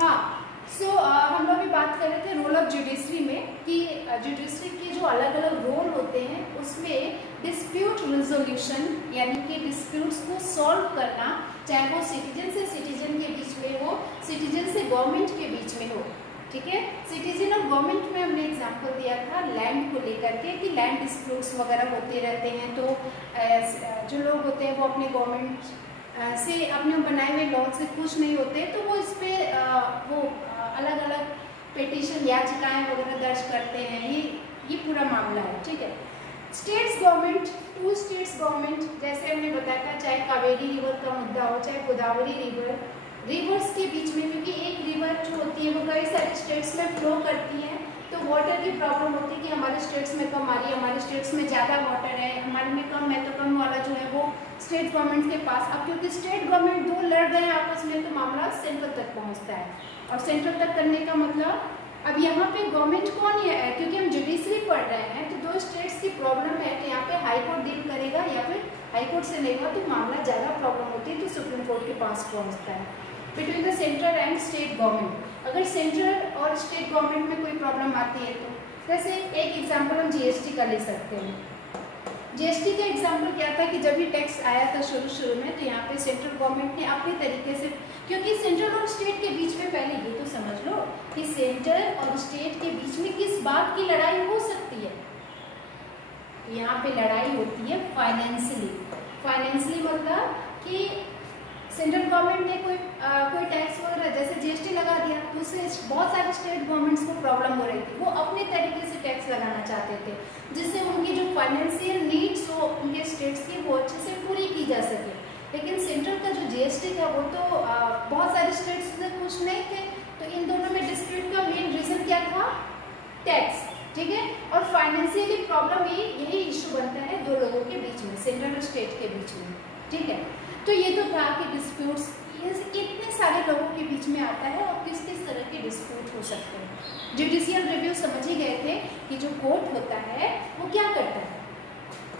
हाँ, हम लोग भी बात कर रहे थे रोल ऑफ जुडिशरी में कि जुडिशरी के जो अलग अलग रोल होते हैं उसमें डिस्प्यूट रिजोल्यूशन यानी कि डिस्प्यूट्स को सॉल्व करना, चाहे वो सिटीजन से सिटीजन के बीच में हो, सिटीजन से गवर्नमेंट के बीच में हो। ठीक है, सिटीजन और गवर्नमेंट में हमने एग्जांपल दिया था लैंड को लेकर के कि लैंड डिस्प्यूट्स वगैरह होते रहते हैं, तो जो लोग होते हैं वो अपने गवर्नमेंट से अपने बनाए हुए लॉ से खुश नहीं होते, तो वो इस पर वो अलग अलग पिटीशन याचिकाएं वगैरह दर्ज करते हैं। ये पूरा मामला है। ठीक है, states government, to states government, जैसे हमने बताया था, चाहे कावेरी रिवर का मुद्दा हो, चाहे गोदावरी रिवर, रिवर्स के बीच में, क्योंकि एक रिवर जो होती है वो कई सारे स्टेट्स में फ्लो करती है, तो वाटर की प्रॉब्लम होती है कि हमारे स्टेट्स में कम आ रही है, हमारे स्टेट्स में ज़्यादा वाटर है, हमारे में कम है, तो कम वाला जो है वो स्टेट गवर्नमेंट के पास। अब क्योंकि स्टेट गवर्नमेंट दो लड़ गए हैं आपस में, तो मामला सेंट्रल तक पहुंचता है, और सेंट्रल तक करने का मतलब अब यहाँ पे गवर्नमेंट कौन है, क्योंकि हम जुडिशरी पढ़ रहे हैं, तो दो स्टेट्स की प्रॉब्लम है, तो यहाँ पे हाई कोर्ट डील करेगा, या फिर हाई कोर्ट से नहीं हुआ तो मामला ज़्यादा प्रॉब्लम होती है तो सुप्रीम कोर्ट के पास पहुँचता है। Between the central and state government, अगर सेंट्रल और स्टेट गवर्नमेंट में कोई प्रॉब्लम आती है तो जैसे एक एग्जाम्पल हम जीएसटी का ले सकते हैं। जीएसटी का एग्जाम्पल क्या था कि जब भी टैक्स आया था शुरू में, तो यहाँ पे सेंट्रल गवर्नमेंट ने अपने तरीके से, क्योंकि सेंट्रल और स्टेट के बीच में पहले ये तो समझ लो कि सेंट्रल और स्टेट के बीच में किस बात की लड़ाई हो सकती है। यहाँ पे लड़ाई होती है फाइनेंशियली। फाइनेंशियली मतलब कि सेंट्रल गवर्नमेंट ने कोई टैक्स वगैरह जैसे जीएसटी लगा दिया, तो उससे बहुत सारे स्टेट गवर्नमेंट्स को प्रॉब्लम हो रही थी, वो अपने तरीके से टैक्स लगाना चाहते थे जिससे उनकी जो फाइनेंशियल नीड्स हो उनके स्टेट्स की वो अच्छे से पूरी की जा सके। लेकिन सेंट्रल का जो जीएसटी था वो तो बहुत सारे स्टेट्स से कुछ नहीं थे, तो इन दोनों में डिस्प्यूट का मेन रीजन क्या था, टैक्स। ठीक है, और फाइनेंशियली प्रॉब्लम यही इशू बनता है दो लोगों के बीच में, सेंट्रल और स्टेट के बीच में। ठीक है, तो ये तो था कि डिस्प्यूट्स इतने सारे लोगों के बीच में आता है और किस किस तरह के डिस्प्यूट हो सकते हैं। जुडिशियल रिव्यू समझ ही गए थे कि जो कोर्ट होता है वो क्या करता है,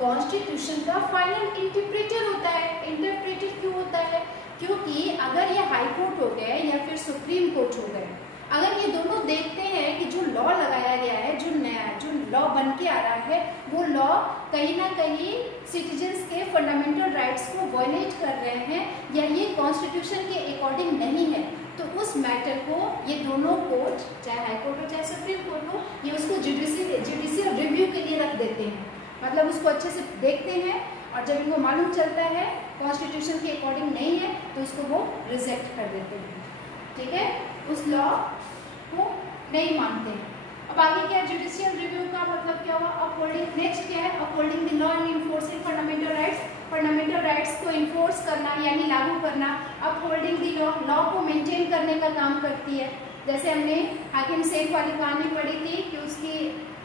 कॉन्स्टिट्यूशन का फाइनल इंटरप्रेटर होता है। इंटरप्रेटर क्यों होता है, क्योंकि अगर ये हाई कोर्ट हो गए या फिर सुप्रीम कोर्ट हो गए, अगर ये दोनों देखते हैं कि जो लॉ लगाया गया है, जो नया जो लॉ बन के आ रहा है, वो लॉ कहीं ना कहीं सिटीजन्स के फंडामेंटल राइट्स को वायलेट कर रहे हैं या ये कॉन्स्टिट्यूशन के अकॉर्डिंग नहीं है, तो उस मैटर को ये दोनों कोर्ट, चाहे हाई कोर्ट हो चाहे सुप्रीम कोर्ट हो, ये उसको जुडिशियल रिव्यू के लिए रख देते हैं। मतलब उसको अच्छे से देखते हैं और जब इनको मालूम चलता है कॉन्स्टिट्यूशन के अकॉर्डिंग नहीं है तो उसको वो रिजेक्ट कर देते हैं। ठीक है, उस लॉ को नहीं मानते हैं। अब आगे क्या है, जुडिशियल रिव्यू का मतलब क्या हुआ, अपहोल्डिंग। नेक्स्ट क्या है, upholding the law and enforcing fundamental rights. Fundamental rights को इन्फोर्स करना यानी लागू करना। अपहोल्डिंग द लॉ, लॉ को मेंटेन करने का काम करती है। जैसे हमने हाकिम सेफ वाली कहानी पढ़ी थी कि उसकी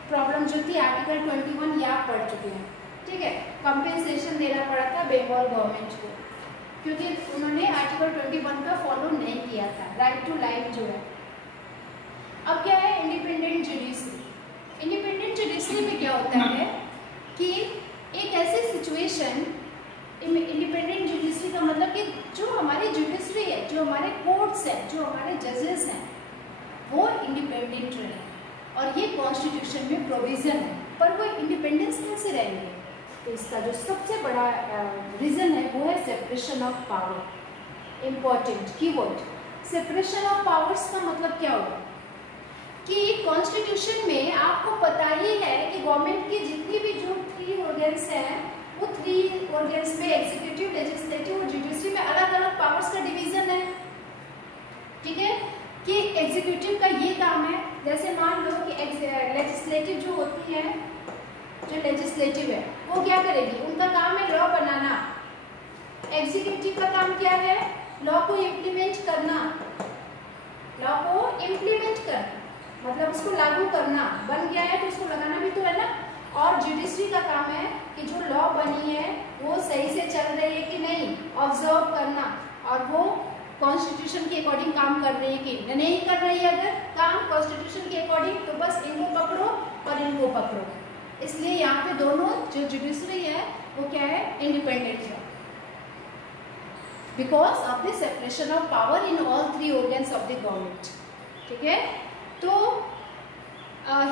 प्रॉब्लम जो थी आर्टिकल 21 या पढ़ चुके हैं। ठीक है, कंपेंसेशन देना पड़ा था बंगाल गवर्नमेंट को क्योंकि उन्होंने आर्टिकल 21 का फॉलो नहीं किया था, राइट टू लाइफ जो है। अब क्या है, इंडिपेंडेंट जुडिशरी। इंडिपेंडेंट जुडिशरी में क्या होता है कि एक ऐसी सिचुएशन, इंडिपेंडेंट जुडिशरी का मतलब कि जो हमारी जुडिशरी है, जो हमारे कोर्ट्स हैं, जो हमारे जजेस हैं, वो इंडिपेंडेंट रहे और ये कॉन्स्टिट्यूशन में प्रोविजन है, पर वो इंडिपेंडेंस कैसे रहेंगे, तो इसका जो सबसे बड़ा रीजन है वो है separation of power. Important keyword, separation of powers का मतलब क्या होगा कि कॉन्स्टिट्यूशन में आपको पता ही है कि गवर्नमेंट की जितनी भी जो 3 ऑर्गन्स हैं, वो 3 ऑर्गन्स में एग्जीक्यूटिव, लेजिस्लेटिव और जुडिशरी में अलग अलग पावर्स का डिवीजन है। ठीक है, कि एग्जीक्यूटिव का ये काम है, जैसे मान लो कि लेजिस्लेटिव जो होती है, जो लेजिस्लेटिव है वो क्या करेगी, उनका काम है लॉ बनाना। एग्जीक्यूटिव का काम क्या है, लॉ को इम्प्लीमेंट करना। लॉ को इम्प्लीमेंट करना मतलब उसको लागू करना, बन गया है तो उसको लगाना भी तो है ना। और जुडिशरी का काम है कि जो लॉ बनी है वो सही से चल रही है कि नहीं, ऑब्जर्व करना, और वो कॉन्स्टिट्यूशन के अकॉर्डिंग काम कर रही है कि नहीं कर रही है। अगर काम कॉन्स्टिट्यूशन के अकॉर्डिंग तो बस इनको पकड़ो और इनको पकड़ो। इसलिए यहाँ पे दोनों जो जुडिशरी है वो क्या है, इंडिपेंडेंट है। Because of the separation of power in all 3 organs of the government. ठीक है, तो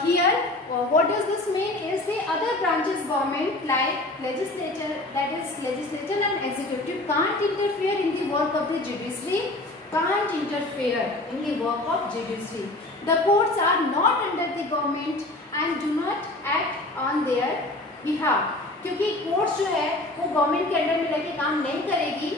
here what does this mean is the other branches government like legislature, that is legislature and executive, can't interfere in the work of the judiciary, can't interfere in the work of judiciary. The courts are not under the government and do not act on their behalf. क्योंकि courts जो है वो government के under में रहकर काम नहीं करेगी,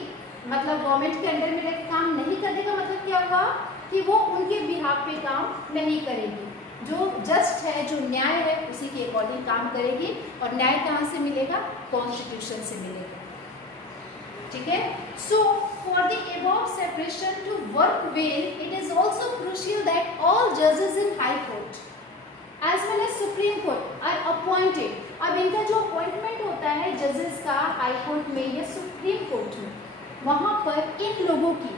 मतलब गवर्नमेंट के अंडर में रहकर काम नहीं करने का मतलब क्या हुआ कि वो उनके बिहाफ पे काम नहीं करेगी। जो जस्ट है, जो न्याय है, उसी के अकॉर्डिंग काम करेगी। और न्याय कहाँ से मिलेगा? कॉन्स्टिट्यूशन से मिलेगा। ठीक है, so for the above separation to work well it is also crucial that all जजेस in High Court as well as Supreme Court are appointed. अब इनका जो अपॉइंटमेंट होता है जजेस का हाई कोर्ट में या सुप्रीम कोर्ट में, वहाँ पर इन लोगों की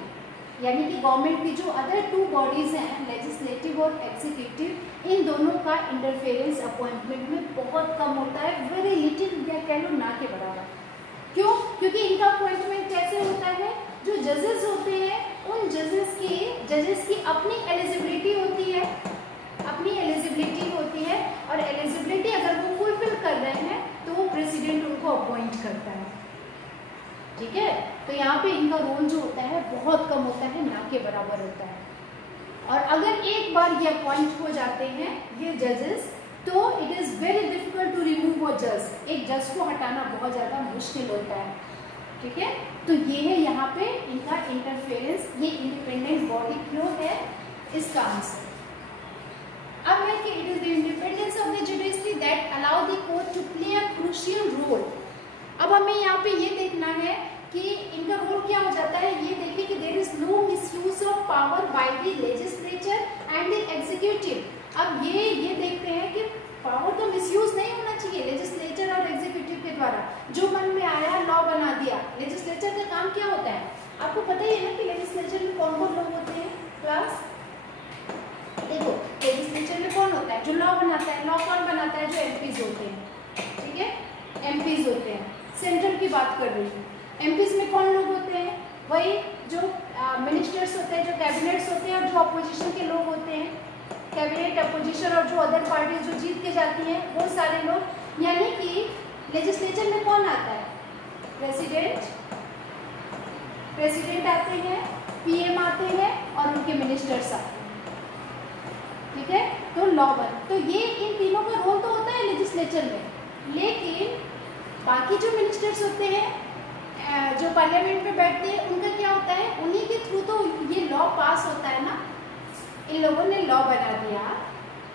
यानी कि गवर्नमेंट की जो अदर 2 बॉडीज हैं, लेजिस्लेटिव और एग्जीक्यूटिव, इन दोनों का इंटरफेरेंस अपॉइंटमेंट में बहुत कम होता है, वेरी लिटिल या कह लो ना के बराबर। क्यों? क्योंकि इनका अपॉइंटमेंट कैसे होता है? जो जजेस होते हैं उन जजेस की अपनी एलिजिबिलिटी होती है, अपनी एलिजिबिलिटी होती है, और एलिजिबिलिटी अगर वो फुलफिल कर रहे हैं तो वो प्रेसिडेंट उनको अपॉइंट करता है। ठीक है, तो यहाँ पे इनका रोल जो होता है बहुत कम होता है, ना के बराबर होता है। और अगर एक बार ये अपॉइंट हो जाते हैं ये जजेस, तो it is very difficult to remove a जज। एक जज को हटाना बहुत ज्यादा मुश्किल होता है। ठीक है, तो ये है यहाँ पे इनका इंटरफेरेंस, ये इंडिपेंडेंट बॉडी क्यों है इसका आंसर। अब है कि it is the independence of the judiciary that allow the court to play a crucial role. अब हमें यहाँ पे ये देखना है कि इनका रोल क्या हो जाता है। ये देखिए कि there is no misuse of power by the legislature and the executive. अब ये देखते हैं कि पावर का मिसयूज नहीं होना चाहिए लेजिस्लेचर और एग्जीक्यूटिव के द्वारा। जो मन में आया लॉ बना दिया। लेजिस्लेचर का काम क्या होता है आपको पता ही है ना कि लेजिस्लेचर में कौन कौन लोग होते हैं। क्लास देखो, लेजिस्लेचर में कौन होता है? जो लॉ बनाता है। लॉ कौन बनाता है? जो एमपीज होते हैं। ठीक है, एमपीज होते हैं। सेंट्रल की बात कर रही हूँ। एमपीज में कौन लोग होते हैं? वही जो मिनिस्टर्स होते हैं, जो कैबिनेट्स होते हैं, और जो अपोजिशन के लोग होते हैं। कैबिनेट, अपोजिशन और जो अदर पार्टी जो जीत के जाती हैं वो सारे लोग। यानी कि लेजिस्लेचर में कौन आता है? प्रेसिडेंट आते हैं, पीएम आते हैं और उनके मिनिस्टर्स आते हैं। ठीक है, तो लॉ बन, तो ये इन तीनों का रोल तो होता है लेजिस्लेचर में। लेकिन बाकी जो मिनिस्टर्स होते हैं, जो पार्लियामेंट में बैठते हैं, उनका क्या होता है? उन्हीं के थ्रू तो ये लॉ पास होता है ना। इन लोगों ने लॉ बना दिया,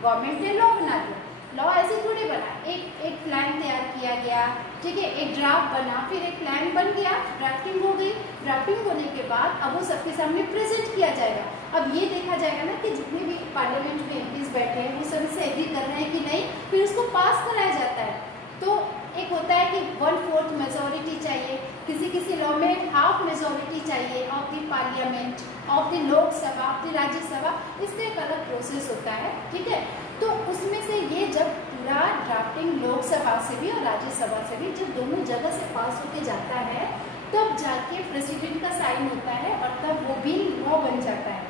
गवर्नमेंट ने लॉ बना दिया। लॉ ऐसे थोड़ी बना, एक प्लान तैयार किया गया। ठीक है, एक ड्राफ्ट बना, फिर एक प्लान बन गया, ड्राफ्टिंग हो गई। ड्राफ्टिंग होने के बाद अब वो सबके सामने प्रेजेंट किया जाएगा। अब ये देखा जाएगा ना कि जितने भी पार्लियामेंट में एमपीज बैठे हैं वो सभी से एग्री कर रहे हैं कि नहीं, फिर उसको पास कराया जाता है। तो एक होता है कि 1/4 मेजोरिटी चाहिए, किसी लॉ में हाफ मेजोरिटी चाहिए of the parliament, of the Lok Sabha, of the Rajya Sabha. इसका एक अलग प्रोसेस होता है। ठीक है, तो उसमें से ये जब पूरा ड्राफ्टिंग लोकसभा से भी और राज्यसभा से भी जब दोनों जगह से पास होके जाता है, तब जाके प्रेसिडेंट का साइन होता है और तब वो भी लॉ बन जाता है।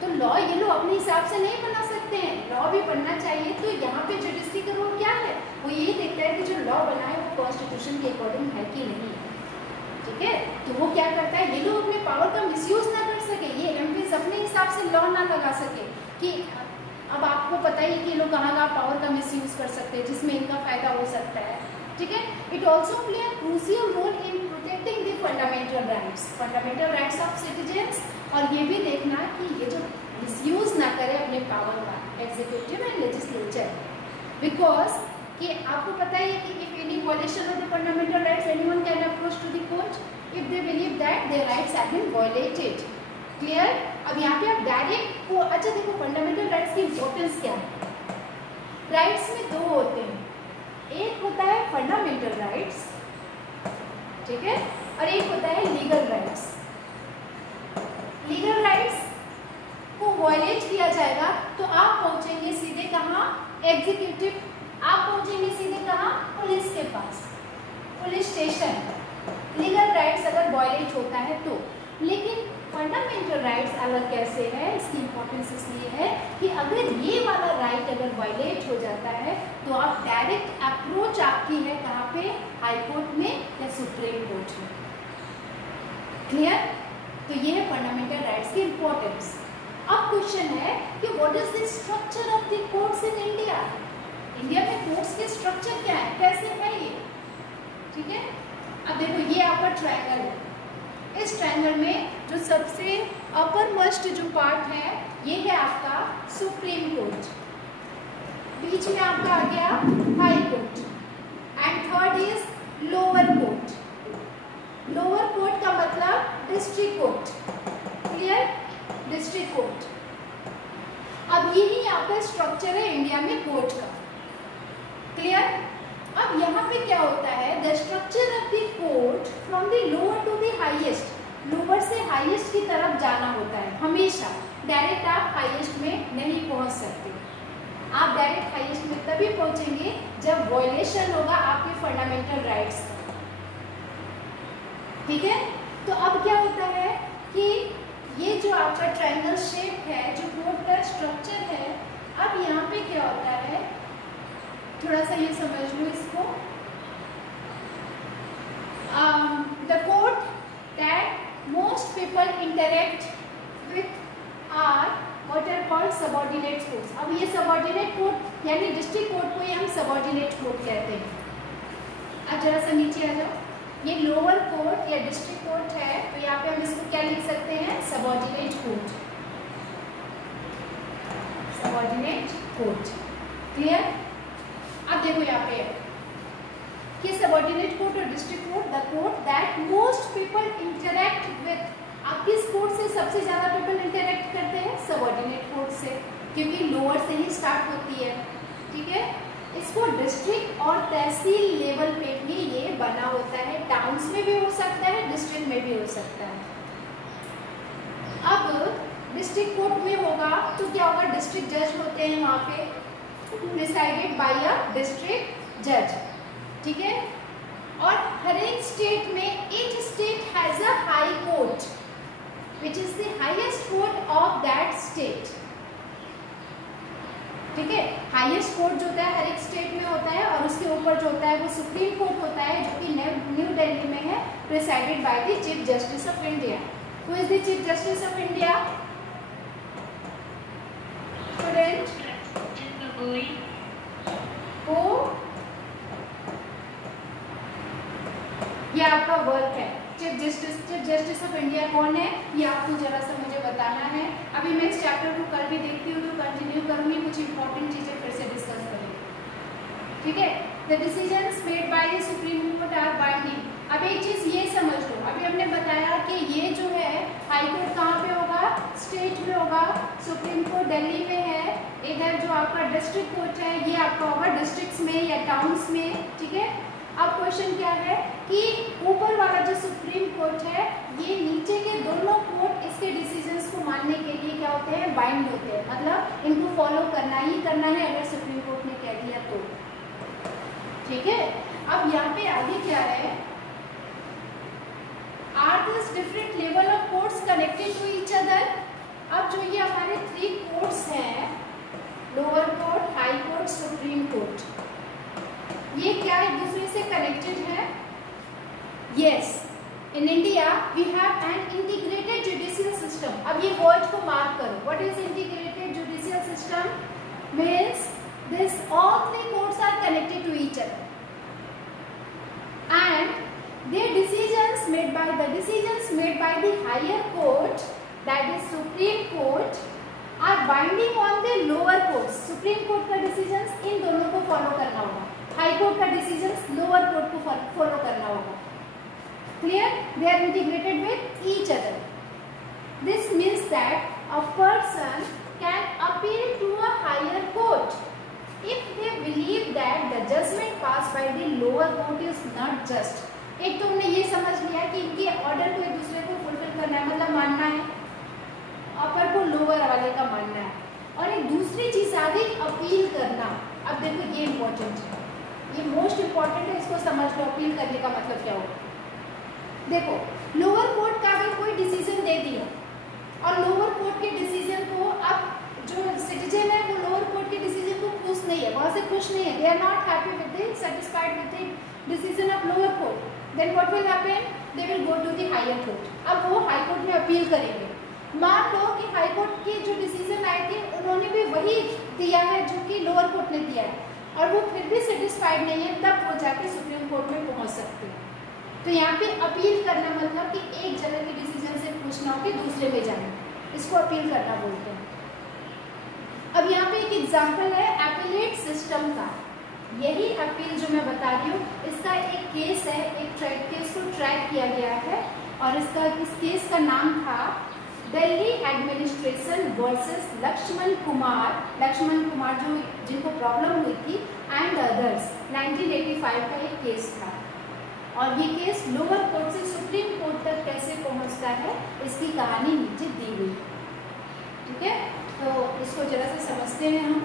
तो लॉ ये लोग अपने हिसाब से नहीं बना सकते हैं, लॉ भी बनना चाहिए। तो यहाँ पे जुडिशरी का रोल क्या है? वो यही देखता है कि जो लॉ बना है वो कॉन्स्टिट्यूशन के अकॉर्डिंग है कि नहीं है। ठीक है, तो वो क्या करता है, ये लोग अपने पावर का मिसयूज ना कर सके, ये एमपीज अपने हिसाब से लॉ ना लगा सके। कि अब आपको पता ही कि ये लोग कहाँ पावर का मिसयूज कर सकते हैं जिसमें इनका फायदा हो सकता है। ठीक है, it also play a crucial role in protecting the fundamental rights of citizens. और ये भी देखना कि ये जो मिसयूज ना करे अपने पावर का, एग्जीक्यूटिव एंड लेजिस्लेचर। बिकॉज कि आपको पता है कि if any violation of the fundamental rights anyone can approach to the court if they believe that their rights have been violated. Clear? अब यहाँ पे आप डायरेक्ट को, अच्छा देखो फंडामेंटल राइट्स की इंपॉर्टेंस क्या है। राइट्स में 2 होते हैं, एक होता है फंडामेंटल राइट्स, ठीक है, और एक होता है लीगल राइट्स। लीगल राइट्स को वायलेट किया जाएगा तो आप पहुंचेंगे सीधे कहाँ? एग्जीक्यूटिव। आप पहुंचेंगे सीधे कहाँ? पुलिस के पास, पुलिस स्टेशन। लीगल राइट्स अगर वायलेट होता है तो। लेकिन फंडामेंटल राइट्स अलग कैसे है, इसकी इंपॉर्टेंस इसलिए है कि अगर ये वाला राइट अगर वायलेट हो जाता है तो आप डायरेक्ट अप्रोच आपकी है कहाँ पे, हाई कोर्ट में या सुप्रीम कोर्ट में। क्लियर? तो ये है फंडामेंटल राइट्स की इंपॉर्टेंस। अब क्वेश्चन है कि what is the structure of the courts in India. India में कोर्ट्स के स्ट्रक्चर क्या है, कैसे है ये, ठीक है। अब देखो ये आपका ट्रायंगल है, इस ट्रायंगल में जो सबसे अपर मोस्ट जो पार्ट है ये है आपका सुप्रीम कोर्ट, बीच में आपका आ गया high court and third is lower court. Lower court का मतलब district court. Clear? District court. अब यही आपका स्ट्रक्चर है इंडिया में कोर्ट का। क्लियर? अब यहाँ पे क्या होता है, the structure of the court from the lower to the highest, lower से हाईएस्ट की तरफ जाना होता है हमेशा। डायरेक्ट आप हाईएस्ट में नहीं पहुंच सकते। आप डायरेक्ट हाईएस्ट में तभी पहुंचेंगे जब वायलेशन होगा आपके फंडामेंटल राइट्स का। ठीक है? तो अब क्या होता है कि ये जो आपका ट्रायंगल शेप है, जो कोर्ट का स्ट्रक्चर है, अब यहाँ पे क्या होता है, थोड़ा सा ये समझ लो इसको। The court that most people interact with are what are called subordinate courts. अब ये सबऑर्डिनेट कोर्ट यानी डिस्ट्रिक्ट कोर्ट को ही हम सबऑर्डिनेट कोर्ट कहते हैं। अब जरा सा नीचे आ जाओ, ये लोअर कोर्ट या डिस्ट्रिक्ट कोर्ट है, तो यहाँ पे हम इसको क्या लिख सकते हैं, subordinate court. Subordinate court. Clear? अब देखो यहाँ पे कि सबऑर्डिनेट कोर्ट और district court, the court that most people interact with. अब किस कोर्ट से सबसे ज्यादा पीपल इंटरेक्ट करते हैं, सबऑर्डिनेट कोर्ट से, क्योंकि लोअर से ही स्टार्ट होती है। ठीक है? इसको डिस्ट्रिक्ट और तहसील लेवल पे भी ये बना होता है। टाउन्स में भी हो सकता है, डिस्ट्रिक्ट में भी हो सकता है। अब डिस्ट्रिक्ट कोर्ट में होगा तो क्या होगा, डिस्ट्रिक्ट जज होते हैं वहाँ पे, डिसाइडेड बाय अ डिस्ट्रिक्ट जज। ठीक है? और हर एक स्टेट में each state has a high court which is the highest court of that state. ठीक है? हाईएस्ट कोर्ट जो होता है हर एक स्टेट में होता है, और उसके ऊपर जो होता है वो सुप्रीम कोर्ट होता है, जो कि न्यू दिल्ली में है, presided by the chief justice of India. Who is the chief justice of India? Student को ये आपका वर्क है। चीफ जस्टिस ऑफ इंडिया कौन है, ये आपको जरा सा मुझे बताना है। अभी मैं इस चैप्टर को कल भी देखती हूँ तो कंटिन्यू करूंगी, कुछ इंपॉर्टेंट चीजें फिर से डिस्कस करेंगे। ठीक है? The decisions made by the Supreme Court are binding. अब एक चीज ये समझ लो, अभी हमने बताया कि ये जो है हाई कोर्ट कहाँ पे होगा, स्टेट में होगा, सुप्रीम कोर्ट दिल्ली में है, इधर जो आपका डिस्ट्रिक्ट कोर्ट है ये आपका होगा डिस्ट्रिक्ट्स में या टाउन्स में। ठीक है? अब क्वेश्चन क्या है कि ऊपर वाला जो सुप्रीम कोर्ट है, ये नीचे के दोनों कोर्ट इसके डिसीजंस को मानने के लिए क्या होते हैं, बाइंड होते हैं, मतलब इनको फॉलो करना ही करना है अगर सुप्रीम कोर्ट ने कह दिया तो। ठीक है? अब यहाँ पे आगे क्या है, are this different level of courts connected to each other. अब जो ये हमारे 3 कोर्ट्स हैं, lower court, high court, Supreme Court, ये क्या एक दूसरे से कनेक्टेड है? Yes, in India we have an integrated judicial system. अब ये वर्ड को मार्क करो, what is integrated judicial system? Means this all 3 courts are connected to each other and their decisions made by the higher court, that is supreme court, are binding on the lower courts. supreme court का decisions इन दोनों को follow करना होगा, high court का decisions lower court को follow करना होगा। clear? They are integrated with each other. This means that a person can appeal to a higher court if they believe that the judgment passed by the lower court is not just. एक तो हमने ये समझ लिया कि इनके order को एक दूसरे को फुलफिल करना है, मतलब मानना है, अपर को लोअर वाले का मानना है, और एक दूसरी चीज आ गई अपील करना। अब देखो ये इम्पोर्टेंट है, ये मोस्ट इम्पोर्टेंट है, इसको समझ लो अपील करने का मतलब क्या होगा। देखो लोअर कोर्ट का अगर कोई डिसीजन दे दिया और लोअर कोर्ट के डिसीजन को अब जो सिटीजन है वो लोअर कोर्ट के डिसीजन को खुश नहीं है, वहां से खुश नहीं है, they are not happy with the satisfied with the decision of lower court, then what will happen, they will go to the higher court. अब वो हाई कोर्ट में अपील करेंगे। मान लो कि हाई कोर्ट के जो डिसीजन आए थे उन्होंने भी वही दिया है जो कि लोअर कोर्ट ने दिया है और वो फिर भी सेटिस्फाइड नहीं है, तब वो जाके सुप्रीम कोर्ट में पहुंच सकते हैं। तो यहाँ पे अपील करना मतलब कि एक जगह के डिसीजन से पूछना हो कि दूसरे में जाना, इसको अपील करना बोलते हैं। अब यहाँ पे एक एग्जांपल है अपीलेट सिस्टम का। यही अपील जो मैं बता रही हूँ इसका एक केस है, एक केस को ट्रैक किया गया है और इस केस का नाम था दिल्ली एडमिनिस्ट्रेशन वर्सेस लक्ष्मण कुमार जो जिनको प्रॉब्लम हुई थी एंड अदर्स, 1985 का एक केस था। और ये केस लोअर कोर्ट से सुप्रीम कोर्ट तक कैसे पहुंचता है इसकी कहानी नीचे दी हुई है। ठीक है, तो इसको जरा से समझते हैं हम।